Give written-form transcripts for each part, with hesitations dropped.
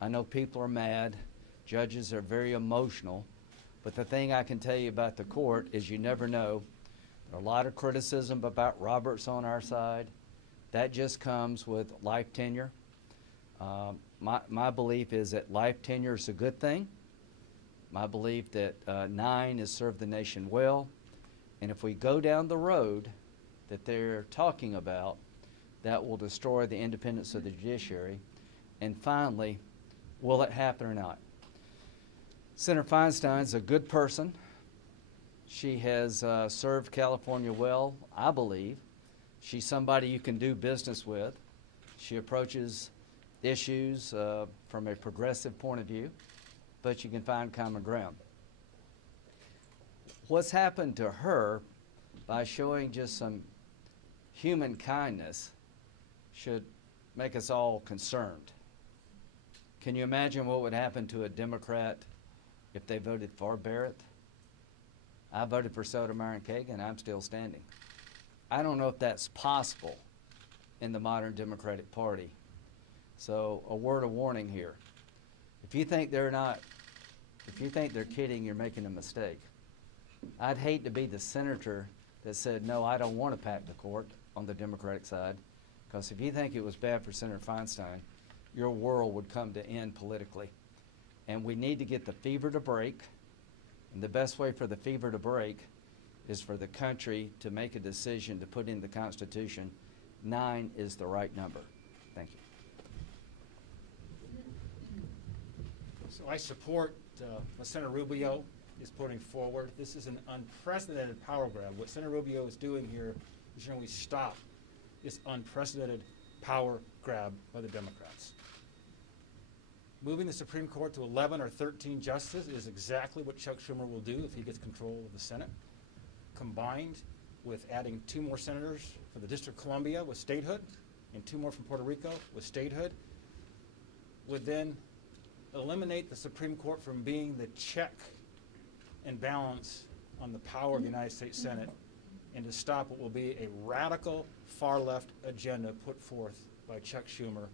I know people are mad. Judges are very emotional. But the thing I can tell you about the court is you never know. There are a lot of criticism about Roberts on our side. That just comes with life tenure. My belief is that life tenure is a good thing. My belief that 9 has served the nation well. And if we go down the road that they're talking about, that will destroy the independence of the judiciary. And finally, will it happen or not? Senator Feinstein's a good person. She has served California well, I believe. She's somebody you can do business with. She approaches issues from a progressive point of view, but you can find common ground. What's happened to her, by showing just some human kindness, should make us all concerned. Can you imagine what would happen to a Democrat if they voted for Barrett? I voted for Sotomayor and Kagan. I'm still standing. I don't know if that's possible in the modern Democratic Party. So a word of warning here. If you think they're kidding, you're making a mistake. I'd hate to be the senator that said, no, I don't want to pack the court on the Democratic side, because if you think it was bad for Senator Feinstein, your world would come to end politically. And we need to get the fever to break. And the best way for the fever to break is for the country to make a decision to put in the Constitution. 9 is the right number. Thank you. So I support what Senator Rubio is putting forward. This is an unprecedented power grab. What Senator Rubio is doing here is showing we stop this unprecedented power grab by the Democrats. Moving the Supreme Court to 11 or 13 justices is exactly what Chuck Schumer will do if he gets control of the Senate. Combined with adding 2 more senators for the District of Columbia with statehood and 2 more from Puerto Rico with statehood, would then eliminate the Supreme Court from being the check and balance on the power of the United States Senate, and to stop what will be a radical far-left agenda put forth by Chuck Schumer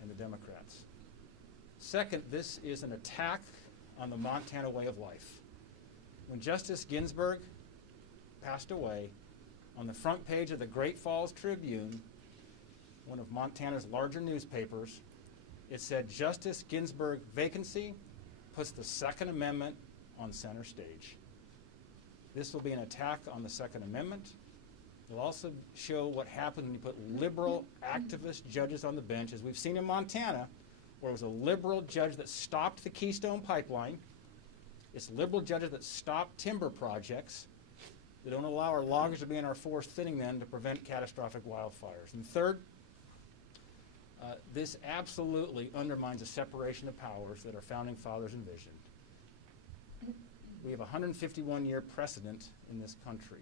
and the Democrats. Second, this is an attack on the Montana way of life. When Justice Ginsburg passed away, on the front page of the Great Falls Tribune, one of Montana's larger newspapers, it said, Justice Ginsburg vacancy puts the Second Amendment on center stage. This will be an attack on the Second Amendment. It will also show what happens when you put liberal activist judges on the bench, as we've seen in Montana, where it was a liberal judge that stopped the Keystone Pipeline. It's liberal judges that stop timber projects. They don't allow our loggers to be in our forest thinning them to prevent catastrophic wildfires. And third, this absolutely undermines the separation of powers that our founding fathers envisioned. We have a 151-year precedent in this country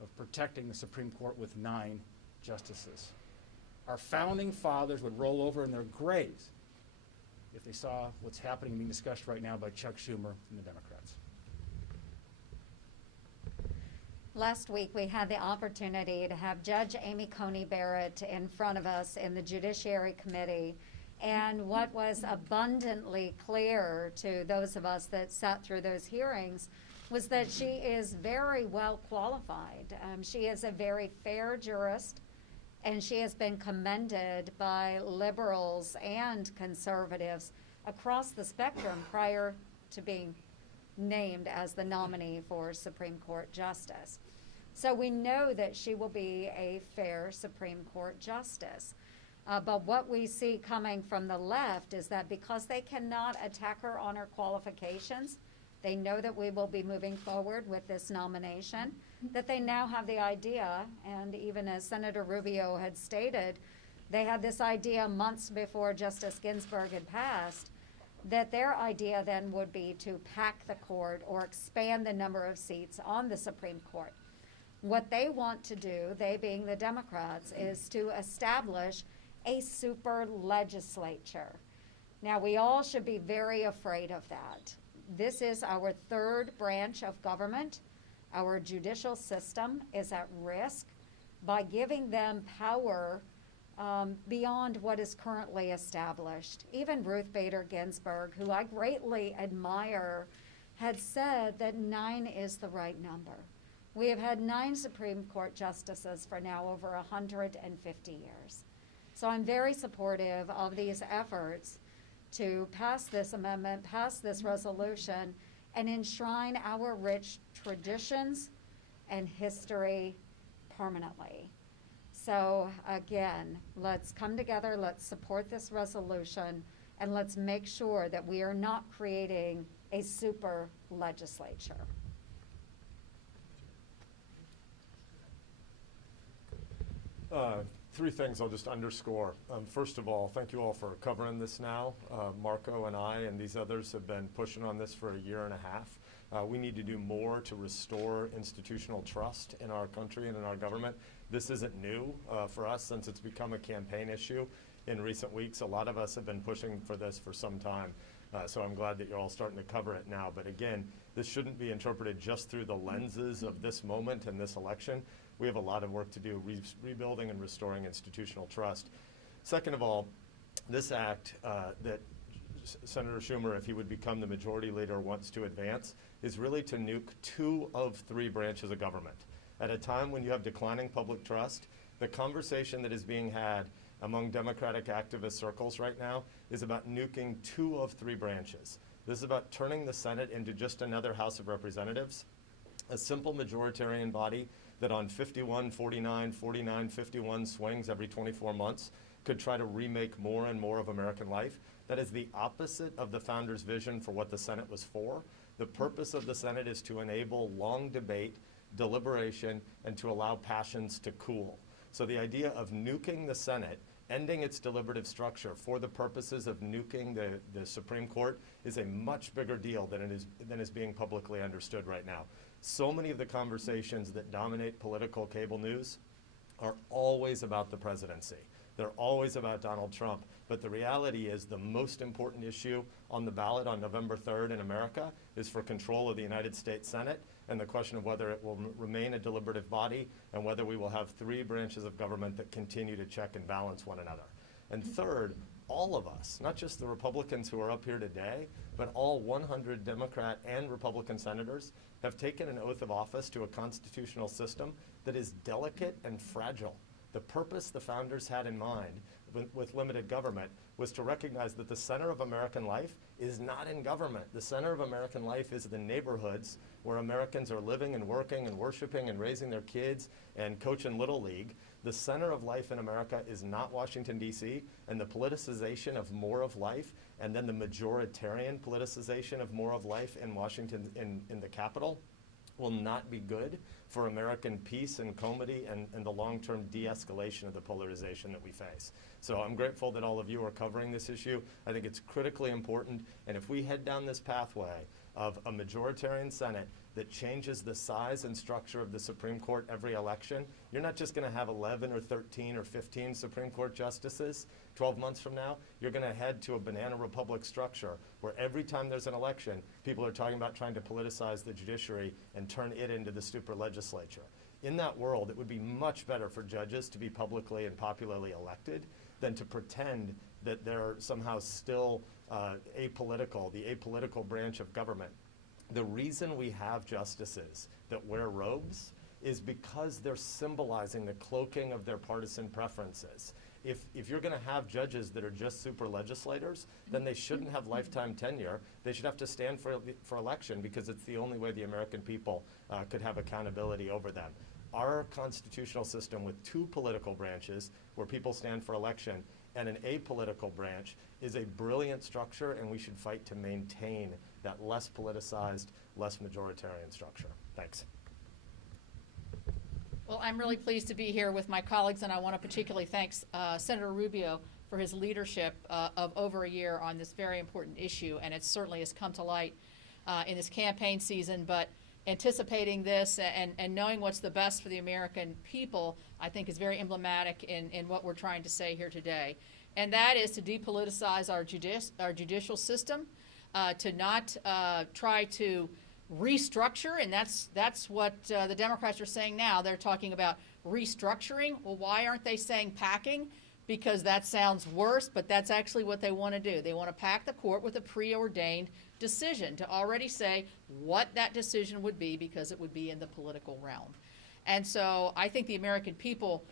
of protecting the Supreme Court with 9 justices. Our founding fathers would roll over in their graves if they saw what's happening being discussed right now by Chuck Schumer and the Democrats. Last week, we had the opportunity to have Judge Amy Coney Barrett in front of us in the Judiciary Committee. And what was abundantly clear to those of us that sat through those hearings was that she is very well qualified. She is a very fair jurist, and she has been commended by liberals and conservatives across the spectrum prior to being named as the nominee for Supreme Court Justice. So we know that she will be a fair Supreme Court Justice. But what we see coming from the left is that because they cannot attack her on her qualifications, they know that we will be moving forward with this nomination, that they now have the idea, and even as Senator Rubio had stated, they had this idea months before Justice Ginsburg had passed, that their idea then would be to pack the court or expand the number of seats on the Supreme Court. What they want to do, they being the Democrats, is to establish a super legislature. Now, we all should be very afraid of that. This is our third branch of government. Our judicial system is at risk by giving them power beyond what is currently established. Even Ruth Bader Ginsburg, who I greatly admire, had said that 9 is the right number. We have had 9 Supreme Court justices for now over 150 years. So I'm very supportive of these efforts to pass this amendment, pass this resolution, and enshrine our rich traditions and history permanently. So again, let's come together, let's support this resolution, and let's make sure that we are not creating a super legislature. Three things I'll just underscore. First of all, thank you all for covering this now. Marco and I and these others have been pushing on this for a year and a half. We need to do more to restore institutional trust in our country and in our government. This isn't new for us since it's become a campaign issue in recent weeks. A lot of us have been pushing for this for some time. So I'm glad that you're all starting to cover it now. But again, this shouldn't be interpreted just through the lenses of this moment and this election. We have a lot of work to do rebuilding and restoring institutional trust. Second of all, this act that Senator Schumer, if he would become the majority leader, wants to advance is really to nuke 2 of 3 branches of government. At a time when you have declining public trust, the conversation that is being had among Democratic activist circles right now is about nuking 2 of 3 branches. This is about turning the Senate into just another House of Representatives, a simple majoritarian body that on 51, 49, 49, 51 swings every 24 months could try to remake more and more of American life. That is the opposite of the founders' vision for what the Senate was for. The purpose of the Senate is to enable long debate, deliberation, and to allow passions to cool. So the idea of nuking the Senate, ending its deliberative structure for the purposes of nuking the Supreme Court is a much bigger deal than is being publicly understood right now. So many of the conversations that dominate political cable news are always about the presidency. They're always about Donald Trump. But the reality is the most important issue on the ballot on November 3rd in America is for control of the United States Senate and the question of whether it will remain a deliberative body and whether we will have 3 branches of government that continue to check and balance one another. And third, all of us, not just the Republicans who are up here today, but all 100 Democrat and Republican senators have taken an oath of office to a constitutional system that is delicate and fragile. The purpose the founders had in mind with limited government was to recognize that the center of American life is not in government. The center of American life is the neighborhoods where Americans are living and working and worshiping and raising their kids and coaching Little League. The center of life in America is not Washington, D.C., and the politicization of more of life and then the majoritarian politicization of more of life in Washington, in the Capitol, will not be good for American peace and comity and the long-term de-escalation of the polarization that we face. So I'm grateful that all of you are covering this issue. I think it's critically important, and if we head down this pathway of a majoritarian Senate that changes the size and structure of the Supreme Court every election, you're not just going to have 11 or 13 or 15 Supreme Court justices 12 months from now. You're going to head to a banana republic structure where every time there's an election, people are talking about trying to politicize the judiciary and turn it into the super legislature. In that world, it would be much better for judges to be publicly and popularly elected than to pretend that they're somehow still apolitical, the apolitical branch of government. The reason we have justices that wear robes is because they're symbolizing the cloaking of their partisan preferences. If you're going to have judges that are just super legislators, then they shouldn't have lifetime tenure. They should have to stand for election because it's the only way the American people could have accountability over them. Our constitutional system with 2 political branches where people stand for election and an apolitical branch is a brilliant structure, and we should fight to maintain that less politicized, less majoritarian structure. Thanks. Well, I'm really pleased to be here with my colleagues, and I want to particularly thank Senator Rubio for his leadership of over a year on this very important issue, and it certainly has come to light in this campaign season. But anticipating this and knowing what's the best for the American people, I think is very emblematic in what we're trying to say here today. And that is to depoliticize our judicial system, to not try to restructure, and that's what the Democrats are saying now. They're talking about restructuring. Well, why aren't they saying packing? because that sounds worse, but that's actually what they want to do. They want to pack the court with a preordained decision to already say what that decision would be, because it would be in the political realm. And so I think the American people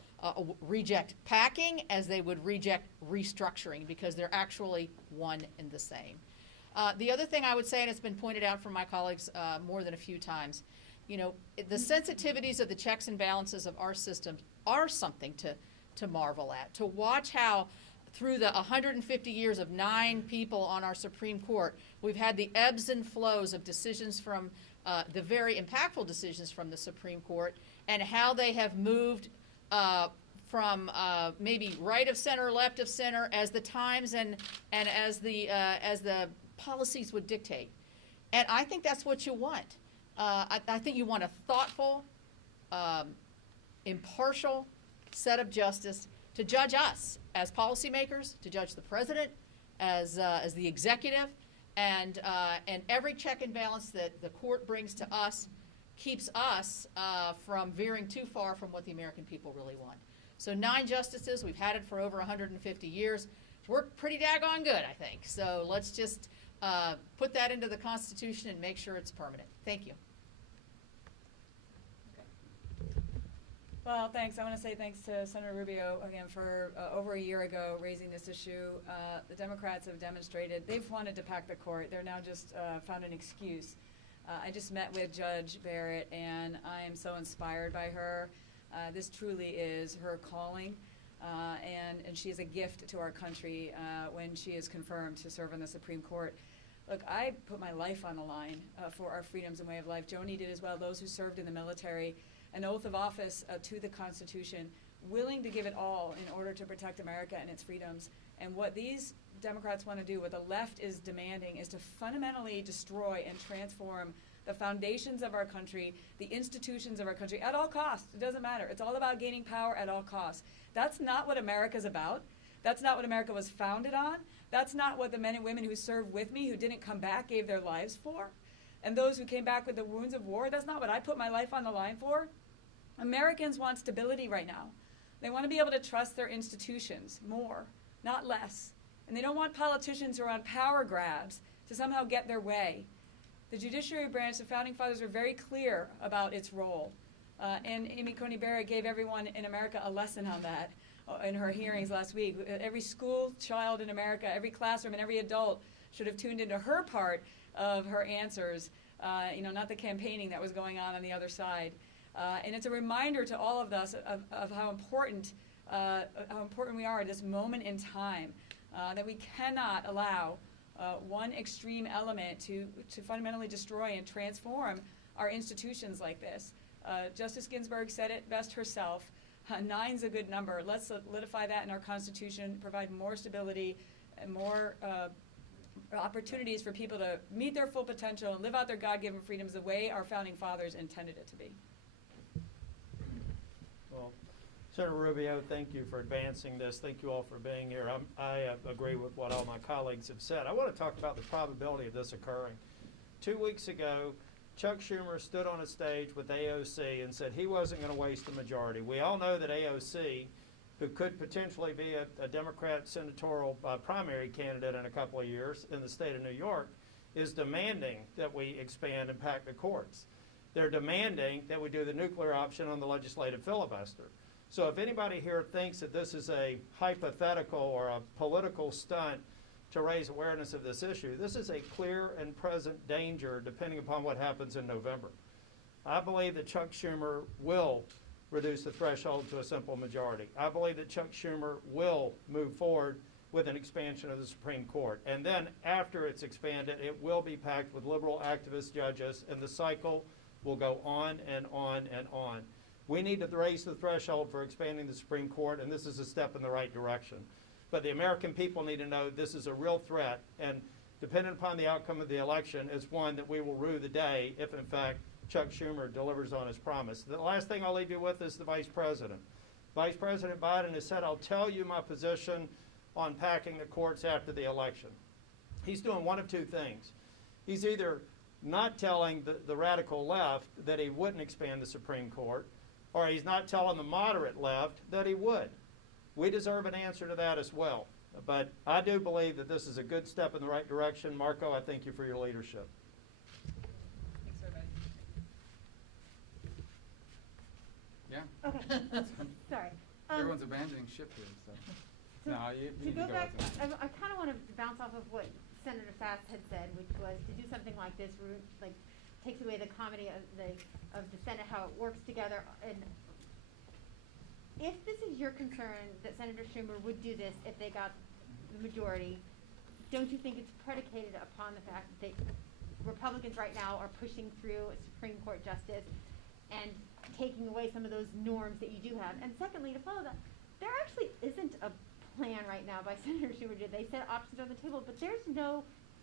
reject packing as they would reject restructuring, because they're actually one and the same. The other thing I would say, and it's been pointed out from my colleagues more than a few times, you know, the sensitivities of the checks and balances of our system are something to marvel at. To watch how through the 150 years of 9 people on our Supreme Court, we've had the ebbs and flows of decisions from the very impactful decisions from the Supreme Court, and how they have moved from maybe right of center, left of center, as the times and as the policies would dictate. And I think that's what you want. I think you want a thoughtful, impartial set of justice to judge us as policymakers, to judge the president as the executive, and every check and balance that the court brings to us keeps us from veering too far from what the American people really want. So 9 justices, we've had it for over 150 years. It's worked pretty daggone good, I think. So let's just put that into the Constitution and make sure it's permanent. Thank you. Well, thanks. I want to say thanks to Senator Rubio again for over a year ago raising this issue. The Democrats have demonstrated they've wanted to pack the court. They're now just found an excuse. I just met with Judge Barrett, and I am so inspired by her. This truly is her calling, and she is a gift to our country when she is confirmed to serve on the Supreme Court. Look, I put my life on the line for our freedoms and way of life. Joni did as well, those who served in the military, an oath of office to the Constitution, willing to give it all in order to protect America and its freedoms. And what these Democrats want to do, what the left is demanding, is to fundamentally destroy and transform the foundations of our country, the institutions of our country, at all costs. It doesn't matter. It's all about gaining power at all costs. That's not what America's about. That's not what America was founded on. That's not what the men and women who served with me, who didn't come back, gave their lives for. And those who came back with the wounds of war, that's not what I put my life on the line for. Americans want stability right now. They want to be able to trust their institutions more, not less. And they don't want politicians who are on power grabs to somehow get their way. The judiciary branch, the founding fathers were very clear about its role. And Amy Coney Barrett gave everyone in America a lesson on that in her hearings last week. Every school child in America, every classroom, and every adult should have tuned into her part of her answers, not the campaigning that was going on the other side. And it's a reminder to all of us of how important we are at this moment in time, that we cannot allow one extreme element to fundamentally destroy and transform our institutions like this. Justice Ginsburg said it best herself. 9's a good number. Let's solidify that in our Constitution, provide more stability and more opportunities for people to meet their full potential and live out their God-given freedoms the way our founding fathers intended it to be. Well, Senator Rubio, thank you for advancing this. Thank you all for being here. I agree with what all my colleagues have said. I want to talk about the probability of this occurring. 2 weeks ago, Chuck Schumer stood on a stage with AOC and said he wasn't going to waste the majority. We all know that AOC, who could potentially be a Democrat senatorial primary candidate in a couple of years in the state of New York, is demanding that we expand and pack the courts. They're demanding that we do the nuclear option on the legislative filibuster. So if anybody here thinks that this is a hypothetical or a political stunt to raise awareness of this issue, this is a clear and present danger depending upon what happens in November. I believe that Chuck Schumer will reduce the threshold to a simple majority. I believe that Chuck Schumer will move forward with an expansion of the Supreme Court. And then after it's expanded, it will be packed with liberal activist judges, and the cycle will go on and on and on. We need to raise the threshold for expanding the Supreme Court, and this is a step in the right direction. But the American people need to know this is a real threat, and depending upon the outcome of the election, it's one that we will rue the day if, in fact, Chuck Schumer delivers on his promise. The last thing I'll leave you with is the Vice President. Vice President Biden has said, I'll tell you my position on packing the courts after the election. He's doing one of two things. He's either not telling the radical left that he wouldn't expand the Supreme Court, or he's not telling the moderate left that he would. we deserve an answer to that as well. But I do believe that this is a good step in the right direction. Marco, I thank you for your leadership. Thanks, everybody. Yeah, Okay, sorry. everyone's abandoning ship here, so. No, you To need to go go back, with it. I kind of want to bounce off of what Senator Sasse had said, which was to do something like this, like, takes away the comedy of the Senate, how it works together. And if this is your concern that Senator Schumer would do this if they got the majority, don't you think it's predicated upon the fact that Republicans right now are pushing through a Supreme Court justice and taking away some of those norms that you do have? And secondly, to follow that, there actually isn't a plan right now by Senator Schumer. They said options on the table, but there's no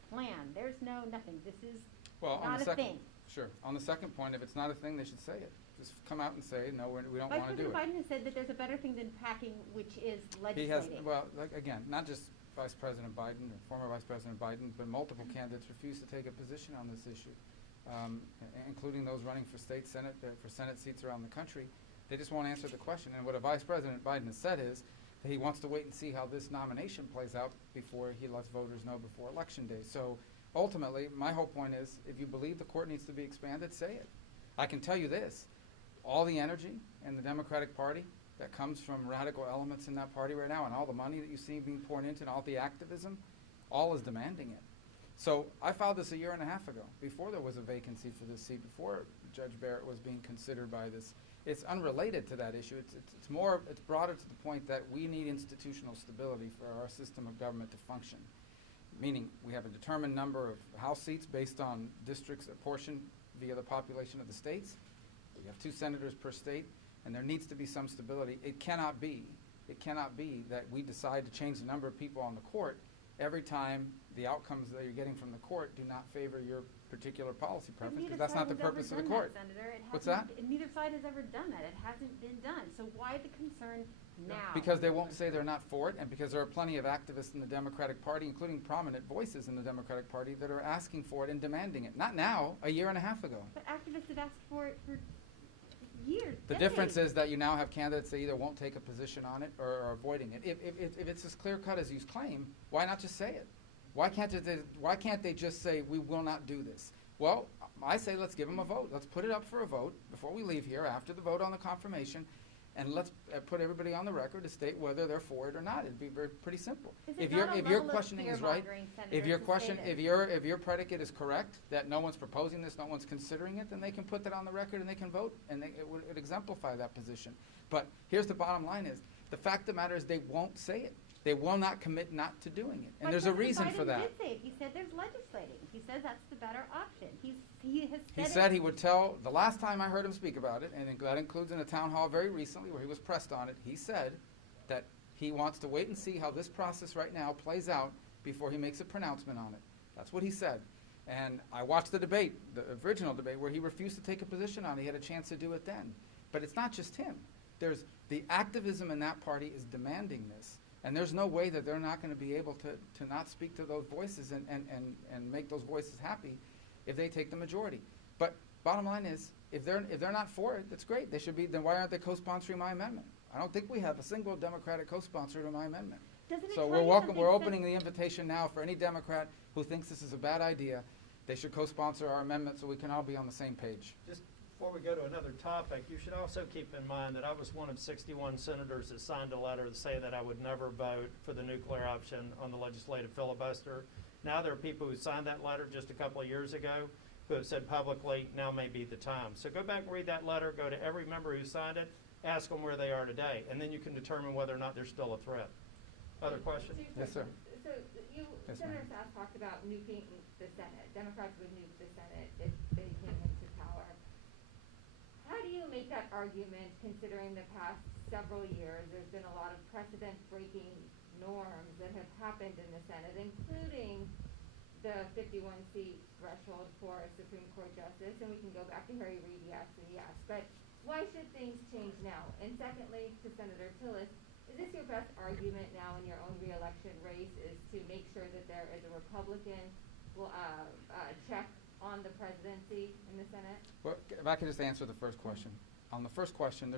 plan. There's no nothing. This is Well, on not the a second, thing. sure, on the second point, if it's not a thing, they should say it. Just come out and say, no, we don't Vice wanna do President it. Biden has said that there's a better thing than packing, which is He has, legislating. well, like, again, not just Vice President Biden or former Vice President Biden, but multiple candidates refuse to take a position on this issue, including those running for state Senate, for Senate seats around the country. They just won't answer the question. And what a Vice President Biden has said is that he wants to wait and see how this nomination plays out before he lets voters know before Election Day. So ultimately, my whole point is, if you believe the court needs to be expanded, say it. I can tell you this, all the energy in the Democratic Party that comes from radical elements in that party right now, and all the money that you see being poured into, and all the activism, all is demanding it. So I filed this a year and a half ago, before there was a vacancy for this seat, before Judge Barrett was being considered by this. It's unrelated to that issue. It's broader to the point that we need institutional stability for our system of government to function. Meaning, we have a determined number of House seats based on districts apportioned via the population of the states. We have 2 senators per state, and there needs to be some stability. It cannot be that we decide to change the number of people on the court every time the outcomes that you're getting from the court do not favor your particular policy But preference, neither because that's not side the has purpose of ever the done court. that, Senator. It What's hasn't- that? Neither side has ever done that. It hasn't been done. So why the concern now? Because they won't say they're not for it, and because there are plenty of activists in the Democratic Party, including prominent voices in the Democratic Party, that are asking for it and demanding it. Not now, a year and a half ago. But activists have asked for it for years, The difference decades. is that you now have candidates that either won't take a position on it or are avoiding it. If it's as clear cut as you claim, why not just say it? Why can't they just say, we will not do this? Well, I say let's give them a vote. Let's put it up for a vote before we leave here, after the vote on the confirmation, and let's put everybody on the record to state whether they're for it or not. It'd be pretty simple. Is it If not a your level of questioning is right, fear-mongering, Senator, if your to say question, that- if your predicate is correct, that no one's proposing this, no one's considering it, then they can put that on the record and they can vote, and it would exemplify that position. But here's the bottom line is, the fact of the matter is they won't say it. They will not commit not to doing it. And But there's a President reason Biden for that. did say it. He said there's legislating. He said that's the better option. He has said He it. said he would tell, the last time I heard him speak about it, and that includes in a town hall very recently where he was pressed on it, he said that he wants to wait and see how this process right now plays out before he makes a pronouncement on it. That's what he said. And I watched the debate, the original debate, where he refused to take a position on it. He had a chance to do it then. But it's not just him. There's the activism in that party is demanding this. And there's no way that they're not going to be able to not speak to those voices and make those voices happy if they take the majority. But bottom line is, if they're not for it, that's great. They should be. Then why aren't they co-sponsoring my amendment? I don't think we have a single Democratic co-sponsor to my amendment. Doesn't it So tell we're you welcome. something, We're Sen- opening the invitation now for any Democrat who thinks this is a bad idea. They should co-sponsor our amendment so we can all be on the same page. Just before we go to another topic, you should also keep in mind that I was one of 61 senators that signed a letter to say that I would never vote for the nuclear option on the legislative filibuster. Now there are people who signed that letter just a couple of years ago who have said publicly, now may be the time. So go back and read that letter, go to every member who signed it, ask them where they are today, and then you can determine whether or not they're still a threat. Other question? Yes, sir. So you, Yes, Senator ma'am. Sasse talked about nuking the Senate. Democrats would nuke the Senate if they came into power. How do you make that argument considering the past several years, there's been a lot of precedent-breaking norms that have happened in the Senate, including the 51-seat threshold for a Supreme Court justice, and we can go back to Harry Reid, yes and yes. But why should things change now? And secondly, to Senator Tillis, is this your best argument now in your own reelection race, is to make sure that there is a Republican check on the presidency in the Senate? Well, if I could just answer the first question. On the first question,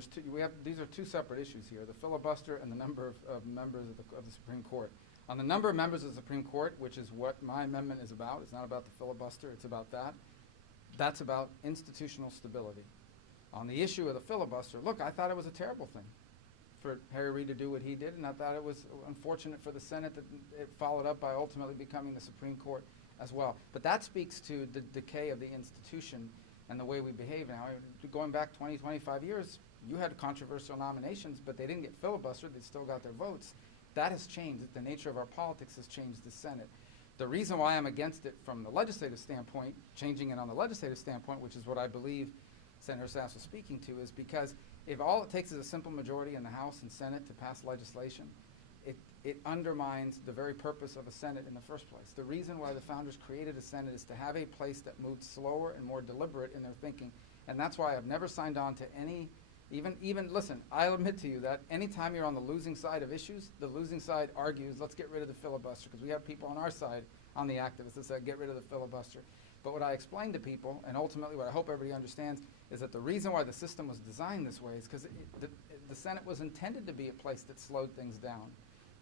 these are two separate issues here, the filibuster and the number of members of the Supreme Court. On the number of members of the Supreme Court, which is what my amendment is about, it's not about the filibuster, it's about that. That's about institutional stability. On the issue of the filibuster, look, I thought it was a terrible thing for Harry Reid to do what he did, and I thought it was unfortunate for the Senate that it followed up by ultimately becoming the Supreme Court as well. But that speaks to the decay of the institution and the way we behave now. Going back 20, 25 years, you had controversial nominations, but they didn't get filibustered, they still got their votes. That has changed. The nature of our politics has changed the Senate. The reason why I'm against it from the legislative standpoint, changing it on the legislative standpoint, which is what I believe Senator Sasse was speaking to, is because if all it takes is a simple majority in the House and Senate to pass legislation, it undermines the very purpose of a Senate in the first place. The reason why the founders created a Senate is to have a place that moved slower and more deliberate in their thinking. And that's why I've never signed on to any, listen, I'll admit to you that anytime you're on the losing side of issues, the losing side argues, let's get rid of the filibuster, because we have people on our side, on the activists, that say, get rid of the filibuster. But what I explain to people, and ultimately what I hope everybody understands, is that the reason why the system was designed this way is because the Senate was intended to be a place that slowed things down,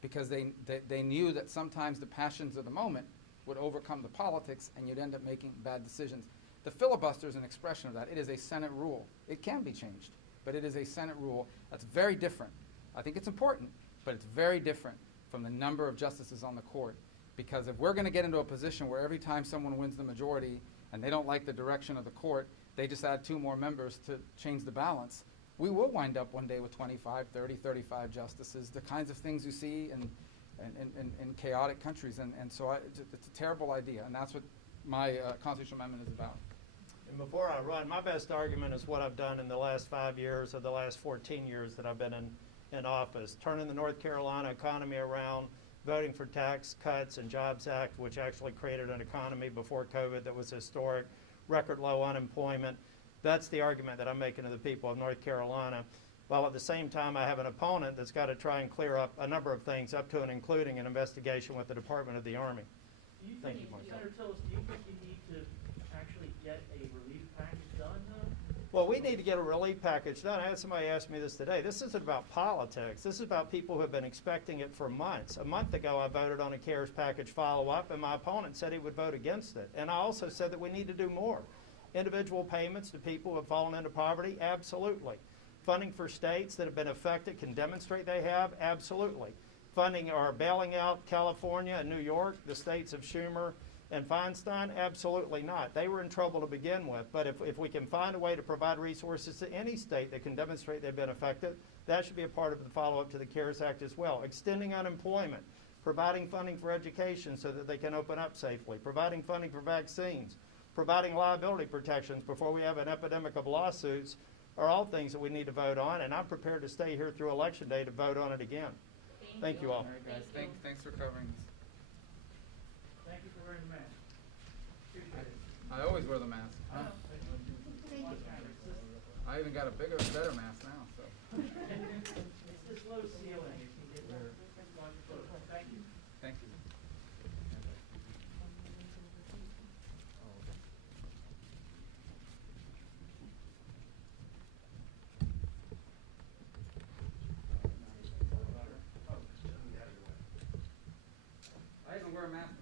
because they knew that sometimes the passions of the moment would overcome the politics and you'd end up making bad decisions. The filibuster is an expression of that. It is a Senate rule. It can be changed, but it is a Senate rule that's very different. I think it's important, but it's very different from the number of justices on the court. Because if we're going to get into a position where every time someone wins the majority and they don't like the direction of the court, they just add 2 more members to change the balance, we will wind up one day with 25, 30, 35 justices, the kinds of things you see in chaotic countries. And so it's a terrible idea, and that's what my constitutional amendment is about. And before I run, my best argument is what I've done in the last 5 years or the last 14 years that I've been in office, turning the North Carolina economy around, voting for Tax Cuts and Jobs Act, which actually created an economy before COVID that was historic, record low unemployment. That's the argument that I'm making to the people of North Carolina, while at the same time I have an opponent that's got to try and clear up a number of things, up to and including an investigation with the Department of the Army. Thank you, Mark. Senator Tillis, do you think you need to actually get a relief package done, though? Well, we need to get a relief package done. I had somebody ask me this today. This isn't about politics. This is about people who have been expecting it for months. A month ago, I voted on a CARES package follow-up, and my opponent said he would vote against it. And I also said that we need to do more. Individual payments to people who have fallen into poverty, absolutely. Funding for states that have been affected, can demonstrate they have, absolutely. Funding or bailing out California and New York, the states of Schumer and Feinstein, absolutely not. They were in trouble to begin with, but if we can find a way to provide resources to any state that can demonstrate they've been affected, that should be a part of the follow-up to the CARES Act as well. Extending unemployment, providing funding for education so that they can open up safely, providing funding for vaccines, providing liability protections before we have an epidemic of lawsuits are all things that we need to vote on, and I'm prepared to stay here through Election Day to vote on it again. Thank you all. All right, guys. Thanks for covering this. Thank you for wearing the mask. Appreciate it. I always wear the mask. I know. I even got a better mask now. So. It's this low ceiling. You can get there. Thank you. Thank you. I even wear a mask.